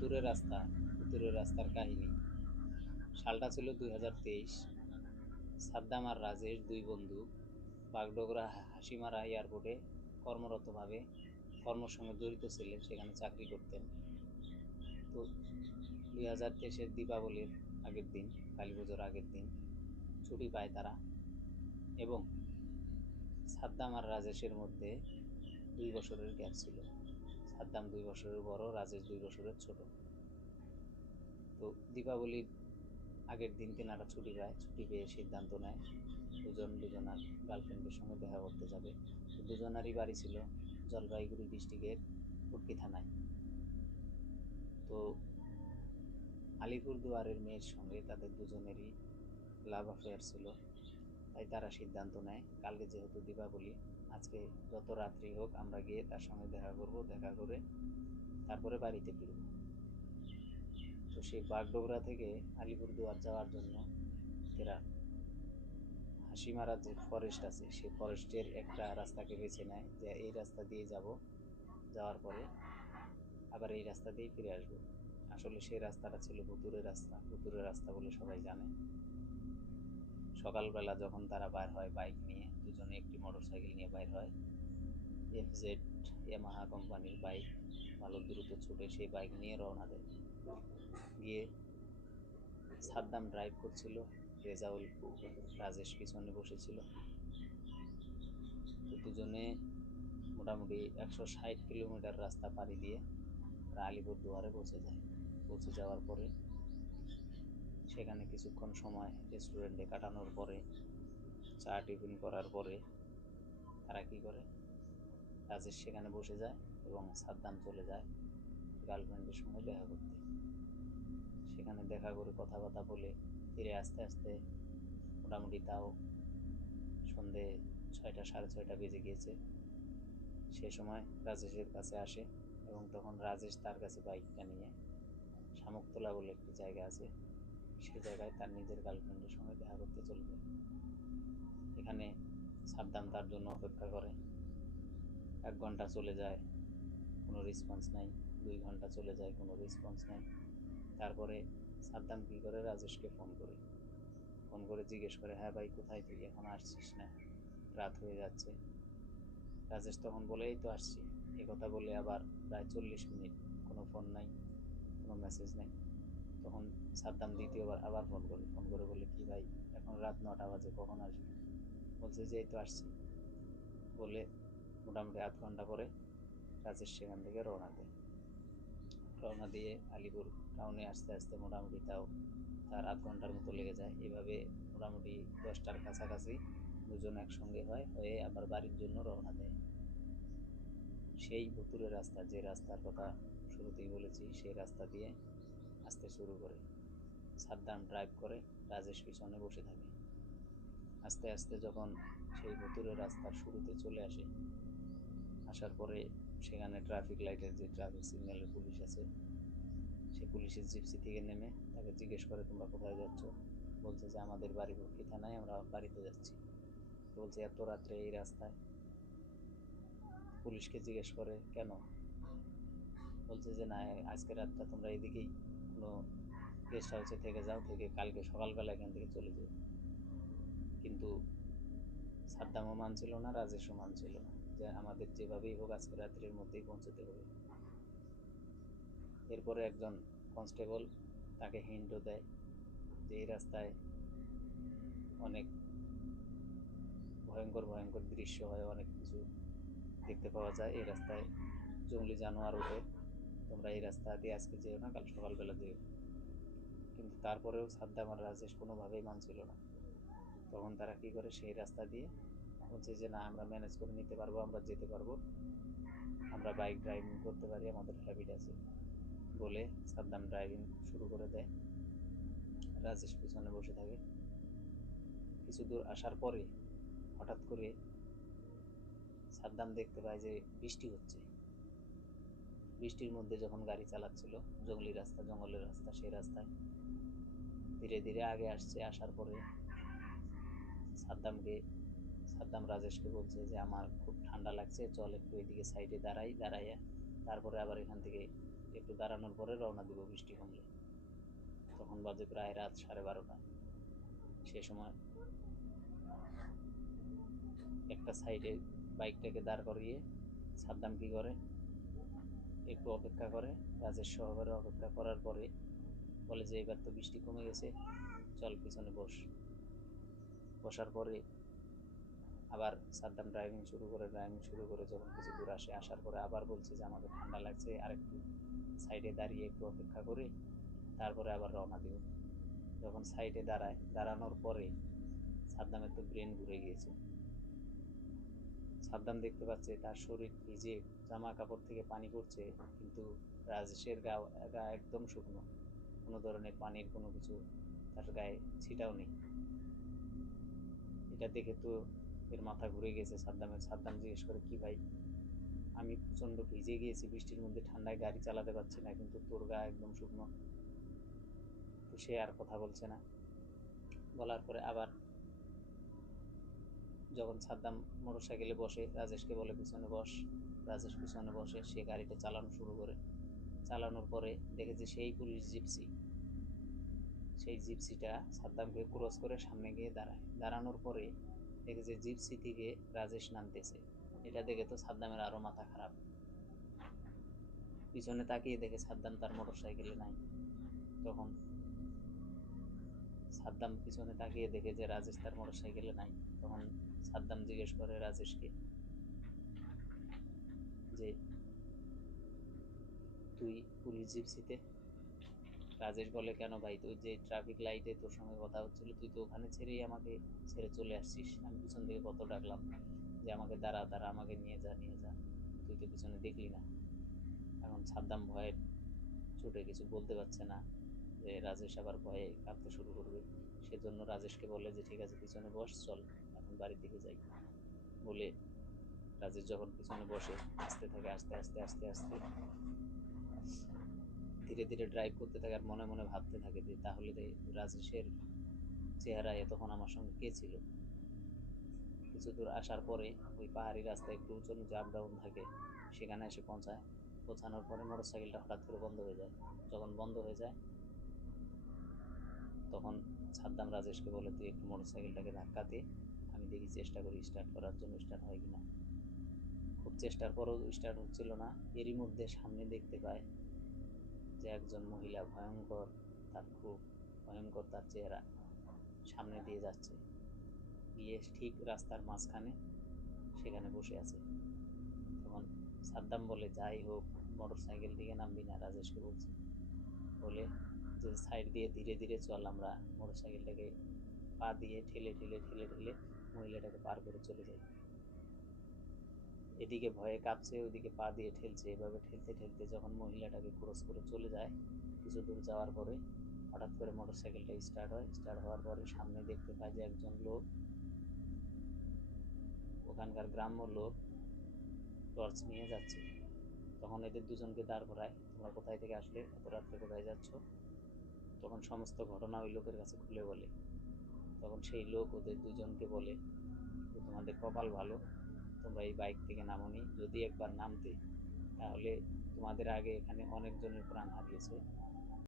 ভুতুরে রাস্তা ভুতুরে রাস্তার কাহিনী। সালটা ছিল দুই হাজার তেইশ। সাদ্দাম আর রাজেশ দুই বন্ধু বাগডোগরা হাসিমারা এয়ারপোর্টে কর্মরতভাবে কর্মের সঙ্গে জড়িত ছিলেন, সেখানে চাকরি করতেন। তো দুই হাজার তেইশের দীপাবলির আগের দিন, কালী পুজোর আগের দিন ছুটি পায় তারা এবং সাদ্দাম আর রাজেশের মধ্যে দুই বছরের গ্যাপ ছিল। সাদ্দাম দুই বছরের বড়, রাজেশ দুই বছরের ছোট। তো দীপাবলির আগের দিন তেনারা ছুটি পায় ছুটি পেয়ে সিদ্ধান্ত নেয়, দুজন দুজনার গার্লফ্রেন্ডের সঙ্গে দেখা করতে যাবে। দুজনারই বাড়ি ছিল জলপাইগুড়ি ডিস্ট্রিক্টের কুটকি থানায়। তো আলিপুরদুয়ারের মেয়ের সঙ্গে তাদের দুজনেরই লাভ অ্যাফেয়ার ছিল। তাই তারা সিদ্ধান্ত নেয়। কালকে যেহেতু দীপাবলি, আজকে যত রাত্রি হোক আমরা গিয়ে তার সঙ্গে দেখা করব, দেখা করে তারপরে বাড়িতে ফিরব। তো সেই বাগডোগরা থেকে আলিপুরদুয়ার যাওয়ার জন্য এরা হাসিমারা যে ফরেস্ট আছে, সেই ফরেস্টের একটা রাস্তাকে বেছে নেয় যে এই রাস্তা দিয়ে যাব। যাওয়ার পরে আবার এই রাস্তা দিয়েই ফিরে আসব। আসলে সেই রাস্তাটা ছিল ভুতুরের রাস্তা। ভুতুরের রাস্তা বলে সবাই জানে। সকালবেলা যখন তারা বাইর হয় বাইক নিয়ে, দুজনে একটি মোটরসাইকেল নিয়ে বাইর হয়। এফ জেড ইয়ামাহা কোম্পানির বাইক, ভালো দ্রুত ছুটে সেই বাইক নিয়ে রওনা দেয়। গিয়ে সাদ্দাম ড্রাইভ করছিল, রেজাউল, রাজেশ পিছনে বসেছিল। দুজনে মোটামুটি একশো ষাট কিলোমিটার রাস্তা পাড়ি দিয়ে তারা আলিপুর দুয়ারে পৌঁছে যায়। পৌঁছে যাওয়ার পরে সেখানে কিছুক্ষণ সময় রেস্টুরেন্টে কাটানোর পরে, চা টিফিন করার পরে তারা কি করে? রাজেশ সেখানে বসে যায় এবং সাদ্দাম চলে যায় গার্লফ্রেন্ডের সঙ্গে দেখা করতে। সেখানে দেখা করে কথাবার্তা বলে ফিরে আসতে আসতে মোটামুটি তাও সন্ধে ছয়টা, সাড়ে ছয়টা বেজে গিয়েছে। সে সময় রাজেশের কাছে আসে এবং তখন রাজেশ তার কাছে বাইকটা নিয়ে শামুকতলা বলে একটি জায়গা আছে। সে জায়গায় তার নিজের গার্লফ্রেন্ডের সঙ্গে দেখা করতে চলে যায়। এখানে সাবধান তার জন্য অপেক্ষা করে। এক ঘণ্টা চলে যায়, কোনো রেসপন্স নাই। দুই ঘণ্টা চলে যায়, কোনো রেসপন্স নাই। তারপরে সাদ্দাম কী করে? রাজেশকে ফোন করে। ফোন করে জিজ্ঞেস করে হ্যাঁ ভাই, কোথায় তুই? এখন আসছিস না? রাত হয়ে যাচ্ছে। রাজেশ তখন বলে, এই তো আসছি। কথা বলে আবার প্রায় চল্লিশ মিনিট কোনো ফোন নাই, কোনো মেসেজ নাই। তখন সাদ্দাম দ্বিতীয়বার আবার ফোন করে ফোন করে বলে কি ভাই, এখন রাত নটা বাজে, কখন আসবি? বলছে যে এই তো আসছি। বলে মোটামুটি আধ ঘণ্টা পরে রাজেশ সেখান থেকে রওনা দেয়। রওনা দিয়ে আলিপুর টাউনে আসতে আসতে মোটামুটি তাও তার আধ ঘণ্টার মতো লেগে যায়। এভাবে মোটামুটি দশটার কাছাকাছি দুজন একসঙ্গে হয়, হয়ে আবার বাড়ির জন্য রওনা দেয়। সেই ভুতুরের রাস্তা, যে রাস্তার কথা শুরুতেই বলেছি, সেই রাস্তা দিয়ে আসতে শুরু করে। সাদ্দাম ড্রাইভ করে রাজেশ পিছনে বসে থাকে। আস্তে আস্তে যখন সেই ভুতুরের রাস্তার শুরুতে চলে আসে, আসার পরে সেখানে ট্রাফিক লাইটের যে ট্রাফিক সিগন্যালের পুলিশ আছে, সে পুলিশের জিপসি থেকে নেমে তাকে জিজ্ঞেস করে, তোমরা কোথায় যাচ্ছ? বলছে যে, আমাদের বাড়ি ভর্তি থানায় আমরা বাড়িতে যাচ্ছি। বলছে, এত রাত্রে এই রাস্তায়? পুলিশকে জিজ্ঞেস করে, কেন? বলছে যে, না, আজকে রাতটা তোমরা এদিকেই কোনো গেস্ট হাউসে থেকে যাও, থেকে কালকে সকালবেলা এখান থেকে চলে যাও। কিন্তু সাদ্দামও মানছিল না, রাজেশও মানছিল না, যে আমাদের যেভাবেই হোক আজকে রাত্রির মধ্যেই পৌঁছতে হবে। এরপরে একজন কনস্টেবল তাকে হিন্টও দেয় যে এই রাস্তায় অনেক ভয়ঙ্কর ভয়ঙ্কর দৃশ্য হয়, অনেক কিছু দেখতে পাওয়া যায়। এই রাস্তায় জঙ্গলি জানোয়ার ওঠে। তোমরা এই রাস্তা দিয়ে আজকে যেও না, কাল সকালবেলা যেও। কিন্তু তারপরেও সাদ্দাম আর রাজেশ কোনোভাবেই মানছিল না। তখন তারা কি করে সেই রাস্তা দিয়ে বলছে যে, না, আমরা ম্যানেজ করে নিতে পারব, আমরা যেতে পারব। আমরা বাইক ড্রাইভিং করতে পারি, আমাদের হ্যাবিট আছে। বলে সাদ্দাম ড্রাইভিং শুরু করে দেয়। রাজেশ পিছনে বসে থাকে। কিছু দূর আসার পরে হঠাৎ করে সাদ্দাম দেখতে পায় যে বৃষ্টি হচ্ছে। বৃষ্টির মধ্যে যখন গাড়ি চালাচ্ছিল, জঙ্গলি রাস্তা, জঙ্গলের রাস্তা, সেই রাস্তায় ধীরে ধীরে আগে আসছে, আসার পরে সাদ্দামকে, সাদ্দাম রাজেশকে বলছে যে, আমার খুব ঠান্ডা লাগছে, চল একটু এদিকে সাইডে দাঁড়াই, দাঁড়াইয়া তারপরে আবার এখান থেকে একটু দাঁড়ানোর পরে রওনা দিব বৃষ্টি কমলে। তখন বাজে প্রায় রাত সাড়ে বারোটা। সে সময় একটা সাইডে বাইকটাকে দাঁড় করিয়ে সাদ্দাম কি করে? অপেক্ষা করে, রাজেশ সহকারে অপেক্ষা করার পরে বলে যে, এবার তো বৃষ্টি কমে গেছে, চল পিছনে বস। বসার পরে আবার সাদ্দাম ড্রাইভিং শুরু করে ড্রাইভিং শুরু করে যখন কিছু দূর আসে, আসার পরে আবার বলছে যে আমাকে ঠান্ডা লাগছে। আর একটু সাইডে দাঁড়িয়ে একটু অপেক্ষা করে, তারপরে আবার রওনা দিব যখন সাইডে দাঁড়ায়, দাঁড়ানোর পরে সাদ্দামের তো ব্রেন ঘুরে গিয়েছে। সাদ্দাম দেখতে পাচ্ছে তার শরীর ভিজে জামা কাপড় থেকে পানি পড়ছে, কিন্তু রাজেশের গা গা একদম শুকনো। কোনো ধরনের পানির কোনো কিছু তার গায়ে ছিটাও নেই। এটা দেখে তো এর মাথা ঘুরে গেছে। সাদ্দামের সাদ্দাম জিজ্ঞেস করে, কি ভাই, আমি প্রচণ্ড ভিজে গিয়েছি, বৃষ্টির মধ্যে ঠান্ডায় গাড়ি চালাতে পারছি না, কিন্তু তোর গা একদম শুকনো। তো সে আর কথা বলছে না। বলার পরে আবার যখন সাদ্দাম মোটর সাইকেলে বসে, রাজেশকে বলে, পিছনে বস। রাজেশ পিছনে বসে, সে গাড়িটা চালানো শুরু করে। চালানোর পরে দেখেছে সেই পুলিশ জিপসি। সেই জিপসিটা সাদ্দামকে ক্রস করে সামনে গিয়ে দাঁড়ায়। দাঁড়ানোর পরে দেখেছে জিপসি থেকে রাজেশ নামতেছে। এটা দেখে তো সাদ্দামের আরও মাথা খারাপ। পিছনে তাকিয়ে দেখে সাদ্দাম তার মোটর সাইকেলে নাই। তখন সাদ্দাম পিছনে তাকিয়ে দেখে যে রাজেশ তার মোটর সাইকেলে নাই, তখন সাদ্দাম জিজ্ঞেস করে রাজেশকে যে, তুই পুলিশ জিপসিতে? রাজেশ বলে, কেন ভাই? তুই যে ট্রাফিক লাইটে তোর সঙ্গে কথা হচ্ছিল, তুই তো ওখানে ছেড়েই আমাকে ছেড়ে চলে আসছিস। আমি পিছন থেকে কত ডাকলাম যে, আমাকে দাঁড়া দাঁড়া, আমাকে নিয়ে যা নিয়ে যা। তুই তো পিছনে দেখলি না। এখন সাদ্দাম ভয়ে ছুটে কিছু বলতে পারছে না। যে রাজেশ আবার ভয়ে কাঁপতে শুরু করবে। সেজন্য রাজেশকে বলে যে, ঠিক আছে, পিছনে বস, চল, এখন বাড়ির দিকে যাই। বলে রাজেশ যখন পিছনে বসে, আস্তে থাকে, আস্তে আস্তে আস্তে আস্তে, ধীরে ধীরে ড্রাইভ করতে থাকে আর মনে মনে ভাবতে থাকে যে, তাহলে রাজেশের চেহারায় তখন আমার সঙ্গে কে ছিল? কিছু দূর আসার পরে ওই পাহাড়ি রাস্তায় একটু উঁচু নিচু আপ ডাউন থাকে, সেখানে এসে পৌঁছায়। পৌঁছানোর পরে মোটর সাইকেলটা হঠাৎ করে বন্ধ হয়ে যায়। যখন বন্ধ হয়ে যায় তখন সাদ্দাম রাজেশকে বলে, তুই একটু মোটর সাইকেলটাকে ধাক্কা দে, আমি দেখি চেষ্টা করি স্টার্ট করার জন্য স্টার্ট হয় কিনা। খুব চেষ্টার পরও স্টার্ট হচ্ছিল না। এরই মধ্যে সামনে দেখতে পায় যে একজন মহিলা ভয়ঙ্কর, তার খুব ভয়ঙ্কর তার চেহারা সামনে দিয়ে যাচ্ছে। গিয়ে ঠিক রাস্তার মাঝখানে সেখানে বসে আছে। তখন সাদ্দাম বলে, যাই হোক মোটর সাইকেল থেকে নামবি না, রাজেশকে বলছে। বলে যে সাইড দিয়ে ধীরে ধীরে চল আমরা মোটর সাইকেলটাকে পা দিয়ে ঠেলে ঠেলে ঠেলে ঠেলে মহিলাটাকে পার করে চলে যাই। এদিকে ভয়ে কাঁপছে ওদিকে পা দিয়ে ঠেলছে। এভাবে ঠেলতে ঠেলতে যখন মহিলাটাকে ক্রস করে চলে যায়, কিছু দূর যাওয়ার পরে হঠাৎ করে মোটর সাইকেলটা স্টার্ট হয়। স্টার্ট হওয়ার পরে সামনে দেখতে পায় যে একজন লোক, ওখানকার গ্রাম্য লোক, টর্চ নিয়ে যাচ্ছে। তখন এদের দুজনকে দাঁড় করায়, তোমরা কোথায় থেকে আসলে? এত রাত্রে কোথায় যাচ্ছ? তখন সমস্ত ঘটনা ওই লোকের কাছে খুলে বলে। তখন সেই লোক ওদের দুজনকে বলে তোমাদের কপাল ভালো, তোমরা এই বাইক থেকে নামোনি। যদি একবার নামতে, তাহলে তোমাদের আগে এখানে অনেকজনের প্রাণ হারিয়েছে।